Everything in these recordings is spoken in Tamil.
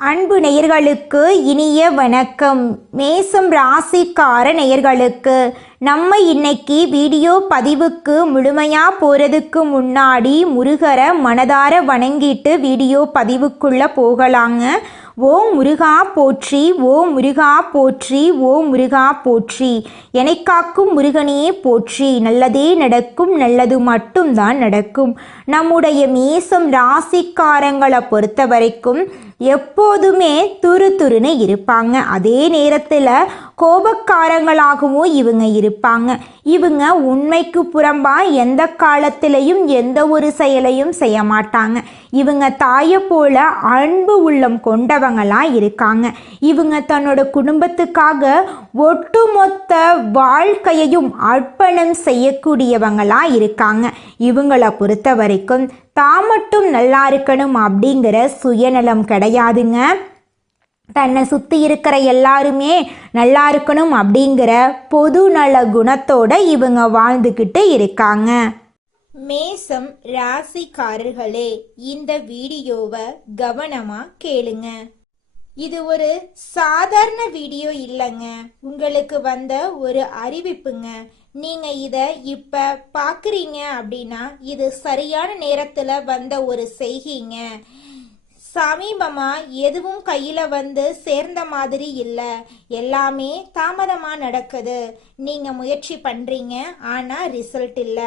அன்பு நேயர்களுக்கு இனிய வணக்கம். மேசம் ராசிக்கார நேயர்களுக்கு நம்ம இன்னைக்கு வீடியோ பதிவுக்கு முழுமையாக போகிறதுக்கு முன்னாடி முருகரை மனதார வணங்கிட்டு வீடியோ பதிவுக்குள்ளே போகலாங்க. ஓம் முருகா போற்றி, ஓம் முருகா போற்றி, ஓம் முருகா போற்றி. என்னை காக்கும் முருகனே போற்றி. நல்லதே நடக்கும், நல்லது மட்டும்தான் நடக்கும். நம்முடைய மேசம் ராசிக்காரங்களை பொறுத்த வரைக்கும் எப்போதுமே துருதுருன்னு இருப்பாங்க. அதே நேரத்தில் கோபக்காரங்களாகவும் இவங்க இருப்பாங்க. இவங்க உண்மைக்கு புறம்பாக எந்த காலத்திலையும் எந்த ஒரு செயலையும் செய்ய மாட்டாங்க. இவங்க தாயை போல அன்பு உள்ளம் கொண்டவங்களாக இருக்காங்க. இவங்க தன்னோட குடும்பத்துக்காக ஒட்டுமொத்த வாழ்க்கையையும் அர்ப்பணம் செய்யக்கூடியவங்களாக இருக்காங்க. இவங்களை பொறுத்த வரைக்கும் தான் மட்டும் நல்லா இருக்கணும் அப்படிங்கிற சுயநலம் கிடையாதுங்க. தன்னை சுற்றி இருக்கிற எல்லாருமே நல்லா இருக்கணும் அப்படிங்கிற பொது நல குணத்தோட இவங்க வாழ்ந்துக்கிட்டு இருக்காங்க. மேசம் ராசிக்காரர்களே, இந்த வீடியோவை கவனமா கேளுங்க. இது ஒரு சாதாரண வீடியோ இல்லைங்க, உங்களுக்கு வந்த ஒரு அறிவிப்புங்க. நீங்க இத இப்ப பாக்குறீங்க அப்படின்னா இது சரியான நேரத்துல வந்த ஒரு செய்திங்க. சமீபமா எதுவும் கையில வந்து சேர்ந்த மாதிரி இல்ல, எல்லாமே தாமதமா நடக்குது. நீங்க முயற்சி பண்றீங்க, ஆனா ரிசல்ட் இல்ல.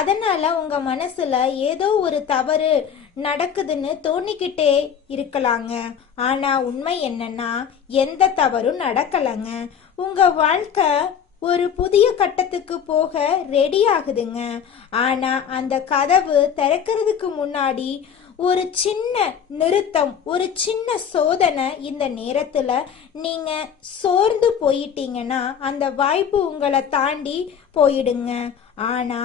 அதனால உங்க மனசுல ஏதோ ஒரு தவறு நடக்குதுன்னு தோணிக்கிட்டே இருக்கலாங்க. ஆனா உண்மை என்னன்னா எந்த தவறும் நடக்கலங்க. உங்க வாழ்க்கை ஒரு புதிய கட்டத்துக்கு போக ரெடி ஆகுதுங்க. ஆனா அந்த கதவு திறக்கிறதுக்கு முன்னாடி ஒரு சின்ன நிறுத்தம், ஒரு சின்ன சோதனை. இந்த நேரத்துல நீங்க சோர்ந்து போயிட்டீங்கன்னா அந்த வாய்ப்பு உங்களை தாண்டி போயிடுங்க. ஆனா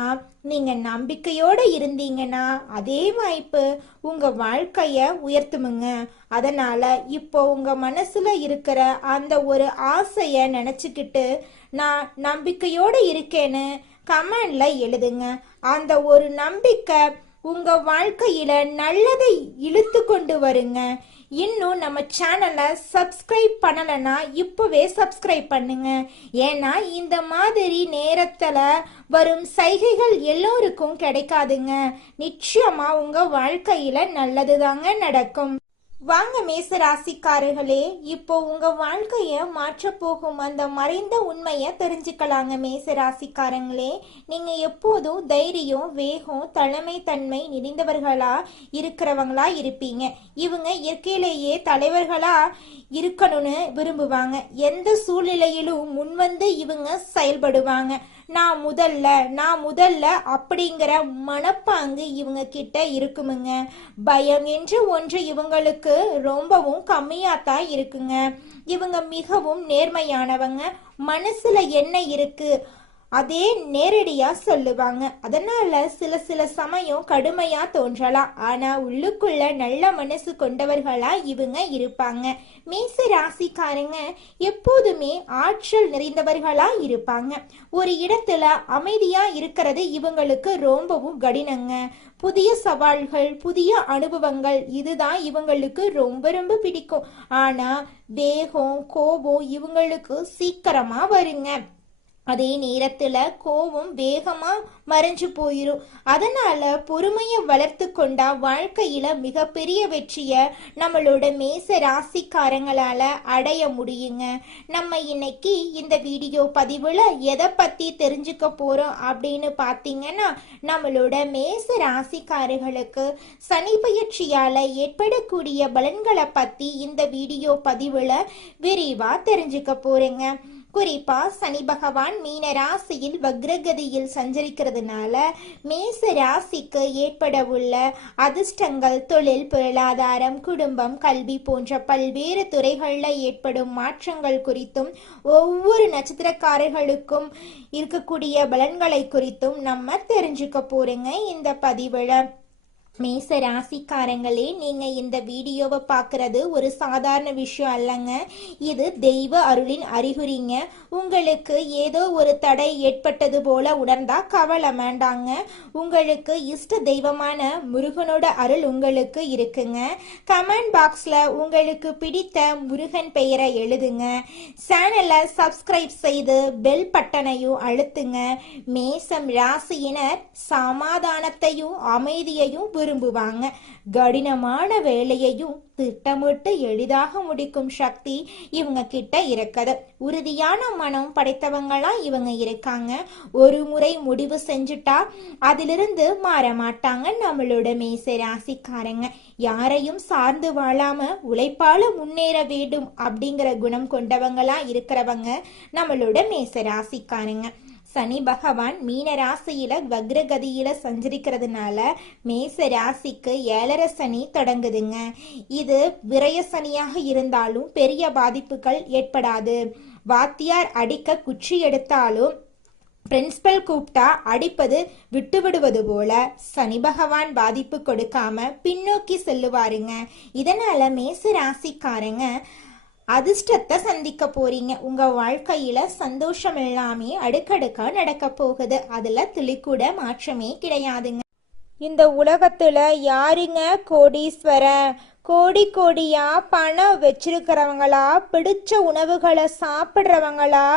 நீங்க நம்பிக்கையோட இருந்தீங்கன்னா அதே வாய்ப்பு உங்க வாழ்க்கைய உயர்த்துமுங்க. அதனால இப்போ உங்க மனசுல இருக்கிற அந்த ஒரு ஆசைய நினைச்சுக்கிட்டு நான் நம்பிக்கையோட இருக்கேன்னு கமெண்ட்ல எழுதுங்க. அந்த ஒரு நம்பிக்கை உங்க வாழ்க்கையில நல்லதை இழுத்து கொண்டு வருங்க. இன்னும் நம்ம சேனலை சப்ஸ்கிரைப் பண்ணலைன்னா இப்பவே சப்ஸ்கிரைப் பண்ணுங்க. ஏன்னா இந்த மாதிரி நேரத்துல வரும் சைகைகள் எல்லோருக்கும் கிடைக்காதுங்க. நிச்சயமா உங்க வாழ்க்கையில நல்லதுதாங்க நடக்கும். வாங்க மேச ராசிக்காரர்களே, இப்போ உங்க வாழ்க்கைய மாற்ற போகும் அந்த மறைந்த உண்மைய தெரிஞ்சுக்கலாங்க. மேச ராசிக்காரங்களே, நீங்க எப்போதும் தைரியம், வேகம், தலைமை தன்மை நிறைந்தவர்களா இருக்கிறவங்களா இருப்பீங்க. இவங்க இயற்கையிலேயே தலைவர்களா இருக்கணும்னு விரும்புவாங்க. எந்த சூழ்நிலையிலும் முன்வந்து இவங்க செயல்படுவாங்க. நான் முதல்ல அப்படிங்கிற மனப்பாங்கு இவங்க கிட்ட இருக்குமுங்க. பயம் என்று ஒன்று இவங்களுக்கு ரொம்பவும் கம்மியாத்தான் இருக்குங்க. இவங்க மிகவும் நேர்மையானவங்க. மனசுல என்ன இருக்கு அதே நேரடியா சொல்லுவாங்க. அதனால சில சமயம் கடுமையா தோன்றலாம், ஆனா உள்ளுக்குள்ள நல்ல மனசு கொண்டவர்களா இவங்க இருப்பாங்க. மேச ராசிக்காரங்க எப்போதுமே ஆற்றல் நிறைந்தவர்களா இருப்பாங்க. ஒரு இடத்துல அமைதியா இருக்கிறது இவங்களுக்கு ரொம்பவும் கடினங்க. புதிய சவால்கள், புதிய அனுபவங்கள், இதுதான் இவங்களுக்கு ரொம்ப ரொம்ப பிடிக்கும். ஆனா வேகம், கோபம் இவங்களுக்கு சீக்கிரமா வருங்க. அதே நேரத்துல கோபம் வேகமா மறைஞ்சு போயிரும். அதனால பொறுமையை வளர்த்து கொண்டா வாழ்க்கையில மிகப்பெரிய வெற்றிய நம்மளோட மேச ராசிக்காரங்களால அடைய முடியுங்க. நம்ம இன்னைக்கு இந்த வீடியோ பதிவுல எதை பத்தி தெரிஞ்சுக்க போறோம் அப்படின்னு பாத்தீங்கன்னா, நம்மளோட மேச ராசிக்காரர்களுக்கு சனி பயிற்சியால ஏற்படக்கூடிய பலன்களை பத்தி இந்த வீடியோ பதிவுல விரிவா தெரிஞ்சுக்க போறேங்க. குறிப்பா சனி பகவான் மீன ராசியில் வக்ரகதியில் சஞ்சரிக்கிறதுனால மேச ராசிக்கு ஏற்பட உள்ள அதிர்ஷ்டங்கள், தொழில், பொருளாதாரம், குடும்பம், கல்வி போன்ற பல்வேறு துறைகள்ல ஏற்படும் மாற்றங்கள் குறித்தும் ஒவ்வொரு நட்சத்திரக்காரர்களுக்கும் இருக்கக்கூடிய பலன்களை குறித்தும் நம்ம தெரிஞ்சுக்க போறோங்க இந்த பதிவுல. மேச ராசிக்காரங்களே, நீங்க இந்த வீடியோவை பார்க்கறது ஒரு சாதாரண விஷயம் அல்லங்க. இது தெய்வ அருளின் அறிகுறிங்க. உங்களுக்கு ஏதோ ஒரு தடை ஏற்பட்டது போல உணர்ந்தா கவலை வேண்டாங்க. உங்களுக்கு இஷ்ட தெய்வமான முருகனோட அருள் உங்களுக்கு இருக்குங்க. கமெண்ட் பாக்ஸ்ல உங்களுக்கு பிடித்த முருகன் பெயரை எழுதுங்க. சேனலை சப்ஸ்கிரைப் செய்து பெல் பட்டனையும் அழுத்துங்க. மேசம் ராசியினர் சமாதானத்தையும் அமைதியையும் விரும்புவாங்க. கடினமான வேலையையும் திட்டமிட்டு எளிதாக முடிக்கும் சக்தி இவங்க கிட்ட இருக்குது. உறுதியான மனம் படைத்தவங்களா இவங்க இருக்காங்க. ஒரு முறை முடிவு செஞ்சுட்டா அதிலிருந்து மாற மாட்டாங்க நம்மளோட மேச ராசிக்காரங்க. யாரையும் சார்ந்து வாழாம உழைப்பால முன்னேற வேண்டும் அப்படிங்கிற குணம் கொண்டவங்களா இருக்கிறவங்க நம்மளோட மேச ராசிக்காரங்க. சனி பகவான் மீன ராசியில வக்ரகதியில சஞ்சரிக்கிறதுனால மேச ராசிக்கு 7.5 சனி தொடங்குதுங்க. இது விரய சனியாக இருந்தாலும் பெரிய பாதிப்புகள் ஏற்படாது. வாத்தியார் அடிக்க குச்சி எடுத்தாலும் பிரின்சிபல் கூப்பிட்டா அடிப்பது விட்டு விடுவது போல சனி பகவான் பாதிப்பு கொடுக்காம பின்னோக்கி செல்லுவாருங்க. இதனால மேச ராசிக்காரங்க அதிர்ஷ்டத்தை சந்திக்க போறீங்க. உங்க வாழ்க்கையில சந்தோஷம் எல்லாமே அடுக்கடுக்கா நடக்க போகுது. அதுல துளிக்கூட மாற்றமே கிடையாதுங்க. இந்த உலகத்துல யாருங்க கோடீஸ்வரன்? கோடி கோடியா பணம் வச்சிருக்கிறவங்களா, பிடிச்ச உணவுகளை சாப்பிட்றவங்களா,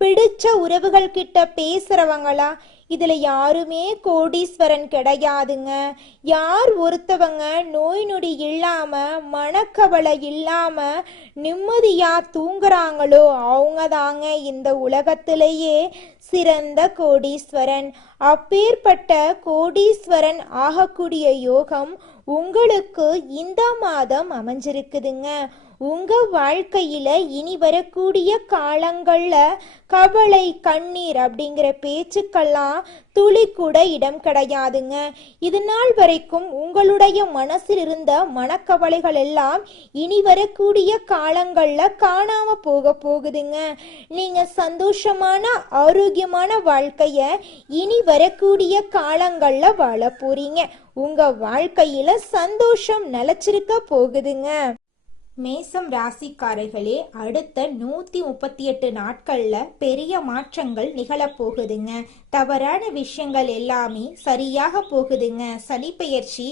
பிடிச்ச உறவுகள் கிட்ட பேசுறவங்களா? இதுல யாருமே கோடீஸ்வரன் கிடையாதுங்க. யார் ஒருத்தவங்க நோய் நொடி இல்லாம மனக்கவலை இல்லாம நிம்மதியா தூங்குறாங்களோ அவங்க தாங்க இந்த உலகத்திலேயே சிறந்த கோடீஸ்வரன். அப்பேற்பட்ட கோடீஸ்வரன் ஆகக்கூடிய யோகம் உங்களுக்கு இந்த மாதம் அமைஞ்சிருக்குதுங்க. உங்க வாழ்க்கையில இனி வரக்கூடிய காலங்கள்ல கவலை கண்ணீர் அப்படிங்கிற பேச்சுக்கெல்லாம் துளி கூட இடம் கிடையாதுங்க. இது நாள் வரைக்கும் உங்களுடைய மனசில் இருந்த மனக்கவலைகள் எல்லாம் இனி வரக்கூடிய காலங்கள்ல காணாம போகுதுங்க. நீங்க சந்தோஷமான ஆரோக்கியமான வாழ்க்கைய இனி வரக்கூடிய காலங்கள்ல வாழ போறீங்க. உங்க வாழ்க்கையில சந்தோஷம் நிலைச்சிருக்க போகுதுங்க. மேசம் ராசிக்காரர்களே, அடுத்த 138 நாட்கள்ல பெரிய மாற்றங்கள் நிகழப்போகுதுங்க. தவறான விஷயங்கள் எல்லாமே சரியாக போகுதுங்க. சனி பெயர்ச்சி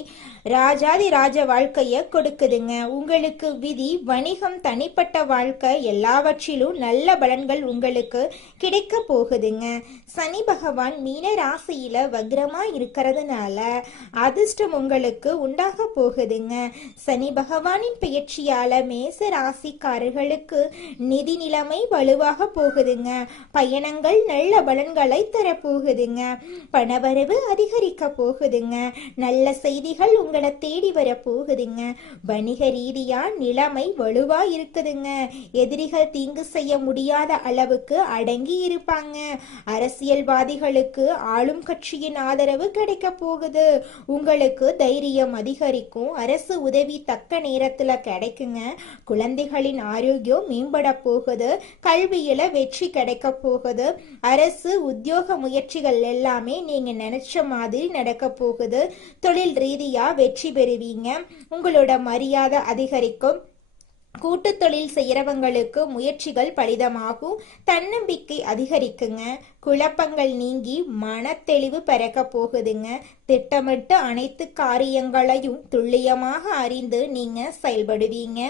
ராஜாதி ராஜ வாழ்க்கைய கொடுக்குதுங்க. உங்களுக்கு விதி, வணிகம், தனிப்பட்ட வாழ்க்கை எல்லாவற்றிலும் நல்ல பலன்கள் உங்களுக்கு கிடைக்க போகுதுங்க. சனி பகவான் மீன ராசியில வக்ரமா இருக்கிறதுனால அதிர்ஷ்டம் உங்களுக்கு உண்டாக போகுதுங்க. சனி பகவானின் பெயர்ச்சியால மேச ராசிக்காரர்களுக்கு நிதி நிலைமை வலுவாக போகுதுங்க. பயணங்கள் நல்ல பலன்களை தரப்போகுதுங்க. பணவரவு அதிகரிக்க போகுதுங்க. நல்ல செய்திகள் உங்களை தேடி வர போகுதுங்க. வணிக ரீதியா நிலைமை வலுவா இருக்குதுங்க. எதிரிகள் தீங்கு செய்ய முடியாத அளவுக்கு அடங்கி இருப்பாங்க. அரசியல்வாதிகளுக்கு ஆளும் கட்சியின் ஆதரவு கிடைக்க போகுது. உங்களுக்கு தைரியம் அதிகரிக்கும். அரசு உதவி தக்க நேரத்துல கிடைக்குங்க. குழந்தைகளின் ஆரோக்கியம் மேம்பட போகுது. கல்வியில வெற்றி கிடைக்க போகுது. அரசு உத்தியோக முயற்சிகள் எல்லாமே நீங்க நினைச்ச மாதிரி நடக்க போகுது. தொழில் ரீதியா வெற்றி பெறுவீங்க. உங்களோட மரியாதை அதிகரிக்கும். கூட்டு தொழில் செய்யறவங்களுக்கு முயற்சிகள் பலிதமாகும். தன்னம்பிக்கை அதிகரிக்குங்க. குழப்பங்கள் நீங்கி மன தெளிவு பிறக்க போகுதுங்க. திட்டமிட்டு அனைத்து காரியங்களையும் துல்லியமாக அறிந்து நீங்க செயல்படுவீங்க.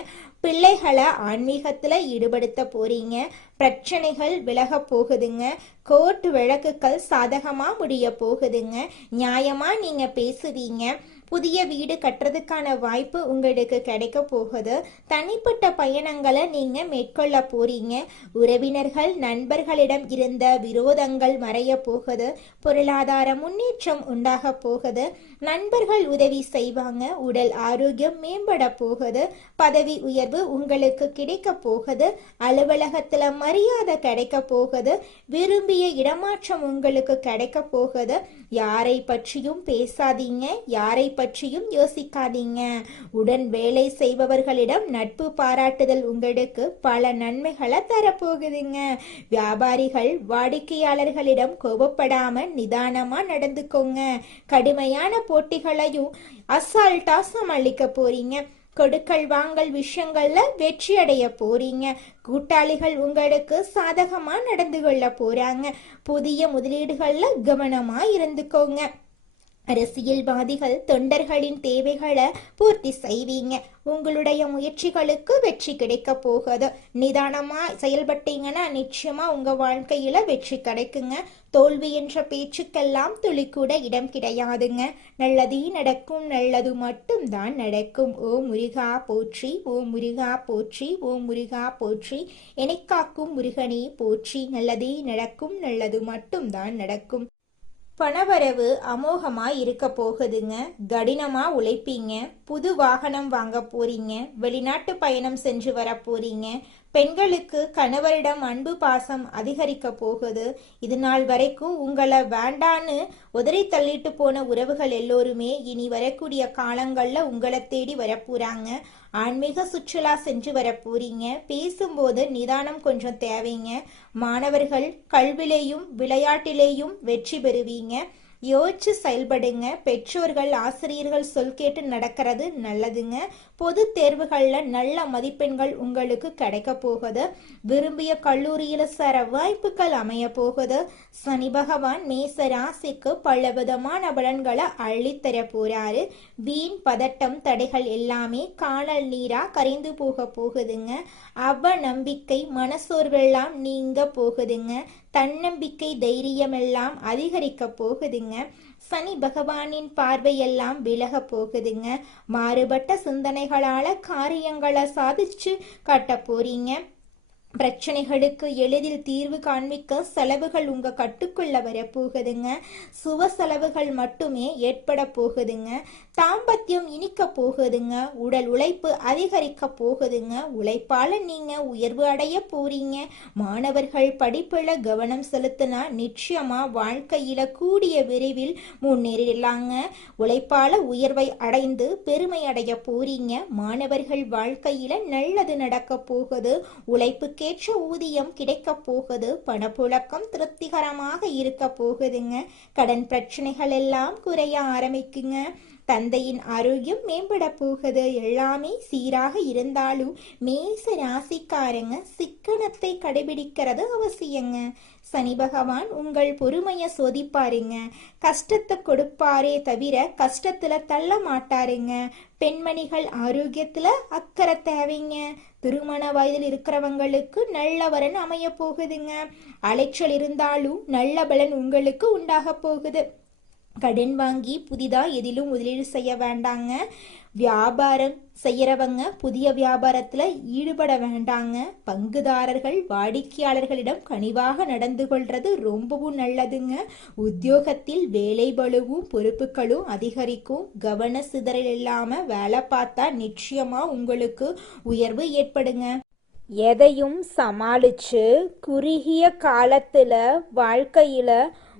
பிள்ளைகளை ஆன்மீகத்துல ஈடுபடுத்த போறீங்க. பிரச்சனைகள் விலக போகுதுங்க. கோர்ட் வழக்குகள் சாதகமா முடிய போகுதுங்க. நியாயமா நீங்க பேசுவீங்க. புதிய வீடு கட்டுறதுக்கான வாய்ப்பு உங்களுக்கு கிடைக்க போகுது. தனிப்பட்ட பயணங்களை நீங்க மேற்கொள்ள போறீங்க. உறவினர்கள் நண்பர்களிடம் இருந்த விரோதங்கள் மறைய போகுது. பொருளாதார முன்னேற்றம் உண்டாக போகுது. நண்பர்கள் உதவி செய்வாங்க. உடல் ஆரோக்கியம் மேம்பட போகுது. பதவி உயர்வு உங்களுக்கு கிடைக்க போகுது. அலுவலகத்துல மரியாதை கிடைக்க போகுது. விரும்பிய இடமாற்றம் உங்களுக்கு கிடைக்க போகுது. யாரை பற்றியும் பேசாதீங்க. யாரை பற்றியும் யோசிக்காதீங்க. உடன் வேலை செய்பவர்களிடம் நட்பு பாராட்டுதல் உங்களுக்கு பல நன்மைகளை தரப்போகுதுங்க. வியாபாரிகள் வாடிக்கையாளர்களிடம் கோபப்படாம நிதானமா நடந்துக்கோங்க. கடுமையான போட்டிகளையும் அசால்ட்டா சமாளிக்க போறீங்க. கொடுக்கல் வாங்கல் விஷயங்கள்ல வெற்றி அடைய போறீங்க. கூட்டாளிகள் உங்களுக்கு சாதகமா நடந்து கொள்ள போறாங்க. புதிய முதலீடுகள்ல கவனமா இருந்துக்கோங்க. அரசியல்வாதிகள் தொண்டர்களின் தேவைகளை பூர்த்தி செய்வீங்க. உங்களுடைய முயற்சிகளுக்கு வெற்றி கிடைக்க போகுது. நிதானமா செயல்பட்டீங்கன்னா நிச்சயமா உங்க வாழ்க்கையில வெற்றி கிடைக்குங்க. தோல்வி என்ற பேச்சுக்கெல்லாம் துளி கூட இடம் கிடையாதுங்க. நல்லதே நடக்கும், நல்லது மட்டும் தான் நடக்கும். ஓ முருகா போற்றி, ஓ முருகா போற்றி, ஓ முருகா போற்றி, என்னை காக்கும் முருகனே போற்றி. நல்லதே நடக்கும், நல்லது மட்டும் தான் நடக்கும். பணவரவு அமோகமா இருக்க போகுதுங்க. கடினமா உழைப்பீங்க. புது வாகனம் வாங்க போறீங்க. வெளிநாட்டு பயணம் சென்று வர போறீங்க. பெண்களுக்கு கணவரிடம் அன்பு பாசம் அதிகரிக்க போகுது. இது நாள் வரைக்கும் உங்களை வேண்டான்னு உதறி தள்ளிட்டு போன உறவுகள் எல்லோருமே இனி வரக்கூடிய காலங்கள்ல உங்களை தேடி வரப்போறாங்க. ஆன்மீக சுற்றுலா சென்று வர போறீங்க. பேசும்போது நிதானம் கொஞ்சம் தேவைங்க. மாணவர்கள் கல்வியிலேயும் விளையாட்டிலேயும் வெற்றி பெறுவீங்க. யோசிச்சு செயல்படுங்க. பெற்றோர்கள் ஆசிரியர்கள் சொல் கேட்டு நடக்கிறது நல்லதுங்க. பொது தேர்வுகள்ல நல்ல மதிப்பெண்கள் உங்களுக்கு கிடைக்க போகுது. விரும்பிய கல்லூரியில சேர வாய்ப்புகள் அமைய போகுது. சனி பகவான் மேச ராசிக்கு பல விதமான பலன்களை அள்ளித்தர போறாரு. வீண் பதட்டம் தடைகள் எல்லாமே காணல் நீரா கரைந்து போக போகுதுங்க. அவநம்பிக்கை மனசோர்வெல்லாம் நீங்க போகுதுங்க. தன்னம்பிக்கை தைரியமெல்லாம் அதிகரிக்க போகுதுங்க. சனி பகவானின் பார்வையெல்லாம் விலக போகுதுங்க. மாறுபட்ட சிந்தனைகளால காரியங்களை சாதிச்சு காட்ட போறீங்க. பிரச்சனைகளுக்கு எளிதில் தீர்வு காண்பிக்க செலவுகள் உங்க கட்டுக்குள்ள வரப்போகுதுங்க. சுவ செலவுகள் மட்டுமே ஏற்பட போகுதுங்க. தாம்பத்தியம் இனிக்க போகுதுங்க. உடல் உழைப்பு அதிகரிக்க போகுதுங்க. உழைப்பால நீங்க உயர்வு அடைய போறீங்க. மாணவர்கள் படிப்புல கவனம் செலுத்தினா நிச்சயமா வாழ்க்கையில கூடிய விரைவில் முன்னேறிடலாங்க. உழைப்பால உயர்வை அடைந்து பெருமை அடைய போறீங்க. மாணவர்கள் வாழ்க்கையில நல்லது நடக்க போகுது. உழைப்புக்கு ஏற்ற ஊதியம் கிடைக்க போகுது. பணப்புழக்கம் திருப்திகரமாக இருக்க போகுதுங்க. கடன் பிரச்சனைகள் எல்லாம் குறைய ஆரம்பிக்குங்க. தந்தையின் ஆரோக்கியம் மேம்பட போகுது. எல்லாமே சீராக இருந்தாலும் மேச ராசிக்காரங்க சிக்கனத்தை கடைபிடிக்கிறது அவசியங்க. சனி பகவான் உங்கள் பொறுமைய சோதிப்பாருங்க. கஷ்டத்தை கொடுப்பாரே தவிர கஷ்டத்துல தள்ள மாட்டாருங்க. பெண்மணிகள் ஆரோக்கியத்துல அக்கறை தேவைங்க. திருமண வயதில் இருக்கிறவங்களுக்கு நல்ல வரன் அமைய போகுதுங்க. அலைச்சல் இருந்தாலும் நல்ல பலன் உங்களுக்கு உண்டாக போகுது. கடன் வாங்கி புதிதா எதிலும் முதலீடு செய்ய வேண்டாங்க. வியாபாரம் செய்யறவங்க புதிய வியாபாரத்துல ஈடுபட வேண்டாங்க. பங்குதாரர்கள் வாடிக்கையாளர்களிடம் கனிவாக நடந்து கொள்றது ரொம்பவும் நல்லதுங்க. உத்தியோகத்தில் வேலை பளுவும் பொறுப்புகளும் அதிகரிக்கும். கவன சிதறல் இல்லாம வேலை பார்த்தா நிச்சயமா உங்களுக்கு உயர்வு ஏற்படுங்க. எதையும் சமாளிச்சு குறுகிய காலத்துல வாழ்க்கையில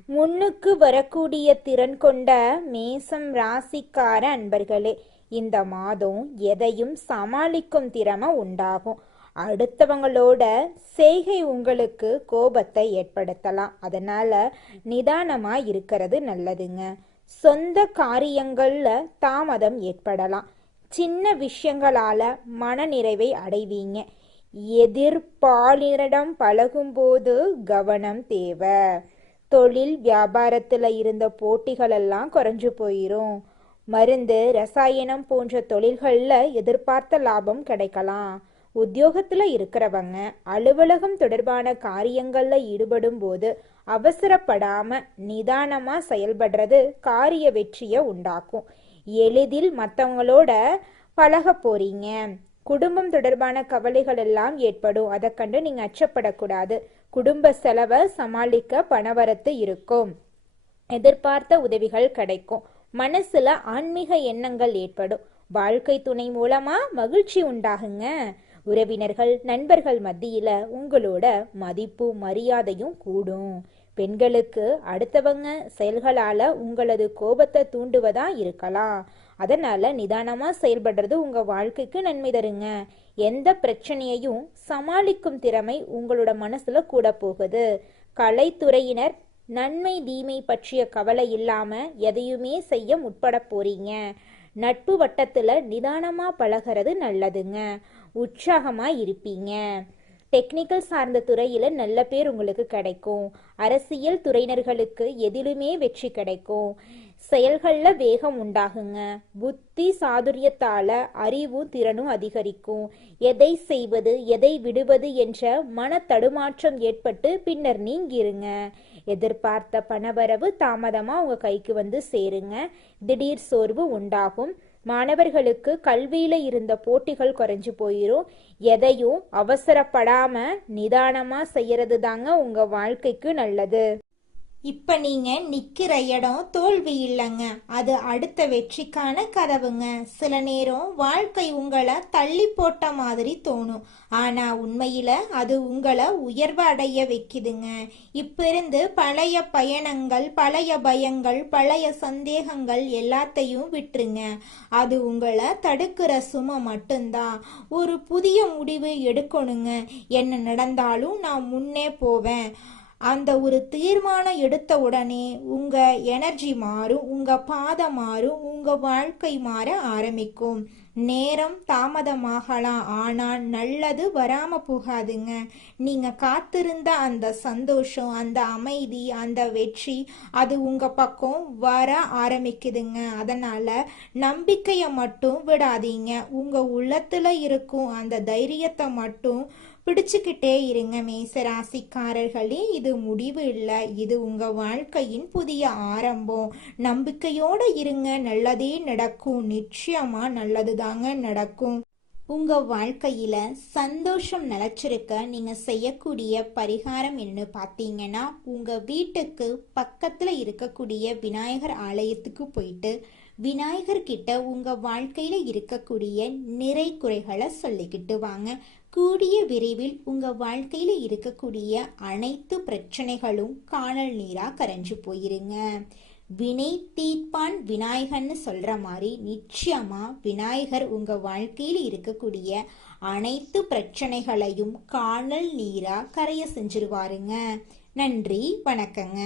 முன்னுக்கு வரக்கூடிய திறன் கொண்ட மேசம் ராசிக்கார அன்பர்களே, இந்த மாதம் எதையும் சமாளிக்கும் திறமை உண்டாகும். அடுத்தவங்களோட செய்கை உங்களுக்கு கோபத்தை ஏற்படுத்தலாம். அதனால நிதானமா இருக்கிறது நல்லதுங்க. சொந்த காரியங்கள்ல தாமதம் ஏற்படலாம். சின்ன விஷயங்களால மனநிறைவை அடைவீங்க. எதிர்பாலினரிடம் பழகும்போது கவனம் தேவை. தொழில் வியாபாரத்துல இருந்த போட்டிகள் எல்லாம் குறைஞ்சு போயிரும். மருந்து ரசாயனம் போன்ற தொழில்கள்ல எதிர்பார்த்த லாபம் கிடைக்கலாம். உத்தியோகத்துல இருக்கிறவங்க அலுவலகம் தொடர்பான காரியங்கள்ல ஈடுபடும் போது அவசரப்படாம நிதானமா செயல்படுறது காரிய வெற்றியை உண்டாக்கும். எளிதில் மற்றவங்களோட பழக போறீங்க. குடும்பம் தொடர்பான கவலைகள் எல்லாம் ஏற்படும். அதை கண்டு நீங்க அச்சப்படக்கூடாது. குடும்ப செலவை சமாளிக்க பணவரத்து இருக்கும். எதிர்பார்த்த உதவிகள் கிடைக்கும். மனசுல ஆன்மீக எண்ணங்கள் ஏற்படும். வாழ்க்கை துணை மூலமா மகிழ்ச்சி உண்டாகுங்க. உறவினர்கள் நண்பர்கள் மத்தியில உங்களோட மதிப்பு மரியாதையும் கூடும். பெண்களுக்கு அடுத்தவங்க செயல்களால உங்களது கோபத்தை தூண்டுவதா இருக்கலாம். அதனால நிதானமா செயல்படுறது உங்க வாழ்க்கைக்கு நன்மை தருங்க. எந்த பிரச்சனையையும் சமாளிக்கும் திறமை உங்களோட மனசுல கூட போகுது. கலைத்துறையினர் நன்மை தீமை பற்றிய கவலை இல்லாம எதையுமே செய்ய முற்பட போறீங்க. நட்பு வட்டத்துல நிதானமா பழகிறது நல்லதுங்க. உற்சாகமா இருப்பீங்க. டெக்னிக்கல் சார்ந்த துறையில நல்ல பேர் உங்களுக்கு கிடைக்கும். அரசியல் துறையினர்களுக்கு எதிலுமே வெற்றி கிடைக்கும். செயல்கள்ல வேகம் உண்டாகுங்க. புத்தி சாதுரியத்தால அறிவும் திறனும் அதிகரிக்கும். எதை செய்வது எதை விடுவது என்ற மன தடுமாற்றம் ஏற்பட்டு பின்னர் நீங்கிருங்க. எதிர்பார்த்த பணவரவு தாமதமா உங்க கைக்கு வந்து சேருங்க. திடீர் சோர்வு உண்டாகும். மாணவர்களுக்கு கல்வியில இருந்த போட்டிகள் குறைஞ்சு போயிரும். எதையும் அவசரப்படாம நிதானமா செய்யறது தாங்க உங்க வாழ்க்கைக்கு நல்லது. இப்ப நீங்க நிக்கிற இடம் தோல்வி இல்லைங்க, அது அடுத்த வெற்றிக்கான கதவுங்க. சில நேரம் வாழ்க்கை உங்களை தள்ளி போட்ட மாதிரி தோணும், ஆனா உண்மையில அது உங்களை உயர்வு அடைய வைக்குதுங்க. இப்ப இருந்து பழைய பயணங்கள், பழைய பயங்கள், பழைய சந்தேகங்கள் எல்லாத்தையும் விட்டுருங்க. அது உங்களை தடுக்கிற சுமை மட்டும்தான். ஒரு புதிய முடிவு எடுக்கணுங்க. என்ன நடந்தாலும் நான் முன்னே போவேன். அந்த ஒரு தீர்மானம் எடுத்த உடனே உங்க எனர்ஜி மாறும், உங்க பாதை மாறும், உங்க வாழ்க்கை மாற ஆரம்பிக்கும். நேரம் தாமதமாகலாம், ஆனால் நல்லது வராம போகாதுங்க. நீங்க காத்திருந்த அந்த சந்தோஷம், அந்த அமைதி, அந்த வெற்றி அது உங்க பக்கம் வர ஆரம்பிக்குதுங்க. அதனால நம்பிக்கையை மட்டும் விடாதீங்க. உங்க உள்ளத்துல இருக்கும் அந்த தைரியத்தை மட்டும் பிடிச்சுக்கிட்டே இருங்க. மேசராசிக்காரர்களே, இது முடிவு இல்லை, இது உங்க வாழ்க்கையின் புதிய ஆரம்பம். நம்பிக்கையோட இருங்க, நல்லதே நடக்கும். நிச்சயமா நல்லதுதாங்க நடக்கும். உங்க வாழ்க்கையில சந்தோஷம் நிலைச்சிருக்க நீங்க செய்யக்கூடிய பரிகாரம் என்ன பார்த்தீங்கன்னா, உங்க வீட்டுக்கு பக்கத்துல இருக்கக்கூடிய விநாயகர் ஆலயத்துக்கு போயிட்டு விநாயகர் கிட்ட உங்க வாழ்க்கையில இருக்கக்கூடிய நிறை குறைகளை சொல்லிக்கிட்டு வாங்க. கூடிய விரைவில் உங்க வாழ்க்கையில இருக்கக்கூடிய அனைத்து பிரச்சனைகளும் காணல் நீரா கரைஞ்சு போயிருங்க. வினை தீர்ப்பான் விநாயகர்னு சொல்ற மாதிரி நிச்சயமா விநாயகர் உங்க வாழ்க்கையில இருக்கக்கூடிய அனைத்து பிரச்சனைகளையும் காணல் நீரா கரைய செஞ்சிருவாருங்க. நன்றி, வணக்கங்க.